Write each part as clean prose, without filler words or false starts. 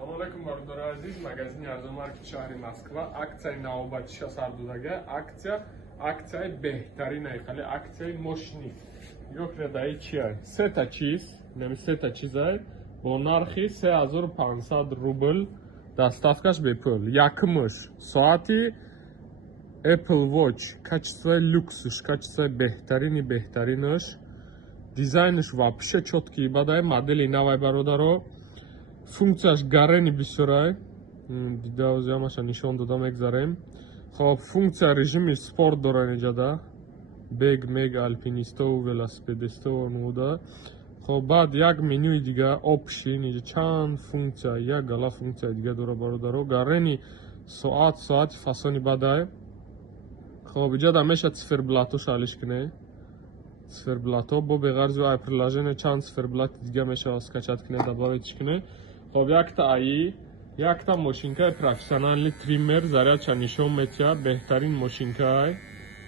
Салом алейкум бародари азиз, магазини Арзумаркет шаҳри Москва аксияи навбатиша сар додага. Аксияи беҳтаринай, хали аксияи мошини. Ёкредаи чиай? Сета чиз, нами сета чизай бо нархи 3500 рубл, доставкаш бепул. Якмуш соати Apple Watch, качествои люксуш, качествои беҳтаринаш. Дизайнаш вообще чёткий, бадай модели навай бародаро. Функцияш гарени бисёрай. Видеозиямаша нишон дода мегзарем. Хоб функция режими спорт дора неҷада. Бег, мег, альпинистов, велосипедистов нуда. Хоб баъд як менюи дига опшин, инҷа чанд функция, як гала функция дига дора бародаро. Гарени соати фасони бадай. Хоб иҷада меша циферблатош алишкине. Циферблато бо беғарзи ай приложение чанд циферблат дига меша скачат кине, добавить кине. Хоб якта мошинкаи профессионални триммер, зарядча нишон метиҳад, беҳтарин мошинкаи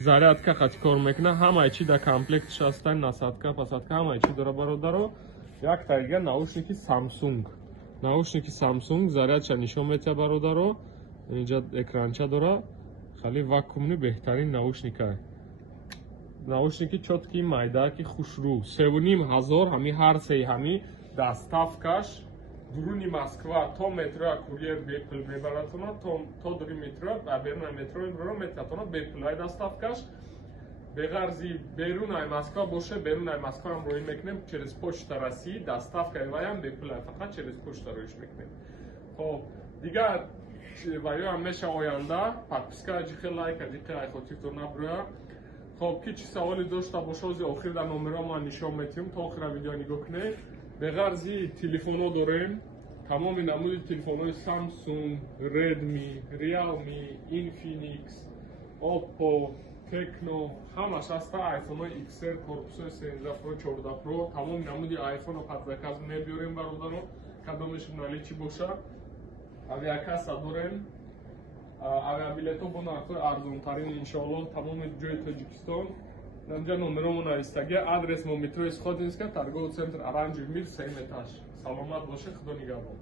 зарядка хати кор мекуна, ҳамаи чи дар комплектш ҳастан, насадка, пасадка, ҳамаи чи дора бародаро. Якта дига наушники Samsung, зарядча нишон метиҳад бародаро. Инҷа экранча дора, хали вакуумни беҳтарин наушникаи. Наушники чётки майдаки хушрӯ 7500 ҳами ҳар сеи ҳами доставкаш дуруни Москва то метро курьер бепул мебаратона то дури метро ба берунаи метро мебаро метатона бепулай доставкаш беғарзи берунаи Москва боше берунаи Москва ҳам роӣ мекунем через почта России доставкаи ваям бепулай фақат через почта роиш мекунем. Хоб дигар ваё ҳам меша оянда подписка ҷихе лайка ҷихе айхотифто наброя. Хоб ки чӣ саволи дошта бошози охир дар номерома нишон метиҳем то охира видео нигоҳ кунед. Беғарзи телефоно дорем, тамоми намуди телефонои Samsung, Redmi, Realme, Infinix, Oppo, Tecno, ҳамаш ҳаста iPhone XR, корпусои 13 Pro, 14 Pro, тамоми намуди iPhone пад заказ мебиёрем бародаро, кадомеш наличи боша. Авиакасса дорем, авиабилето бо нархои арзонтарин иншоаллоҳ тамоми ҷои Тоҷикистон. Инҷа номеромо навистаги, адрес мо метрои Сходинска, торговый центр Оранжевый мир, 7 этаж. Саломат бошед, худо нигаҳбон.